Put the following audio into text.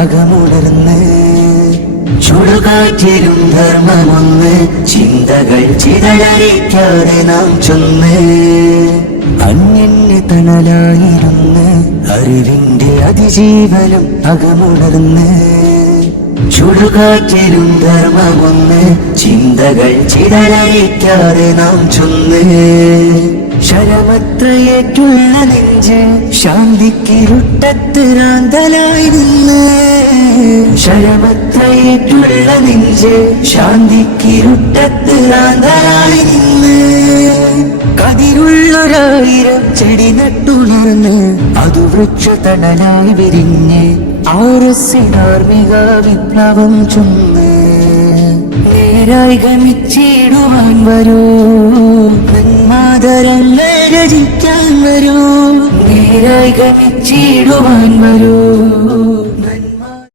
അകമുണർന്ന് ചുടുകാറ്റിലും ധർമ്മമൊന്ന് ചിന്തകൾ ചിതലരിക്കാതെ നാം ചൊന്ന് അന്യന് തണലായിരുന്ന് അറിവിന്റെ അതിജീവനം അകമുണർന്ന് ചുടുകാറ്റിലും ധർമ്മമൊന്ന് ചിന്തകൾ ചിതലരിക്കാതെ നാം ചൊന്ന് ശരമത്രയേറ്റുള്ള നെഞ്ച് ശാന്തിക്കിരുട്ടത്ത് റാന്തലായി നിന്ന് ശരമത്രയേറ്റുള്ള നെഞ്ച് ശാന്തിക്കിരുട്ടത്ത് റാന്തലായി നിന്ന് കതിരുള്ളൊരായിരം ചെടി നട്ടുണർന്ന് അതു വൃക്ഷതണലായി വിരിഞ്ഞ് ധാർമ്മിക വിപ്ലവം ചൊന്ന് നേരായി ഗമിച്ചിടുവാൻ വരൂ നന്മാതരങ്ങൾ രചിക്കാൻ വരൂ നേരായി ഗമിച്ചിടുവാൻ വരൂ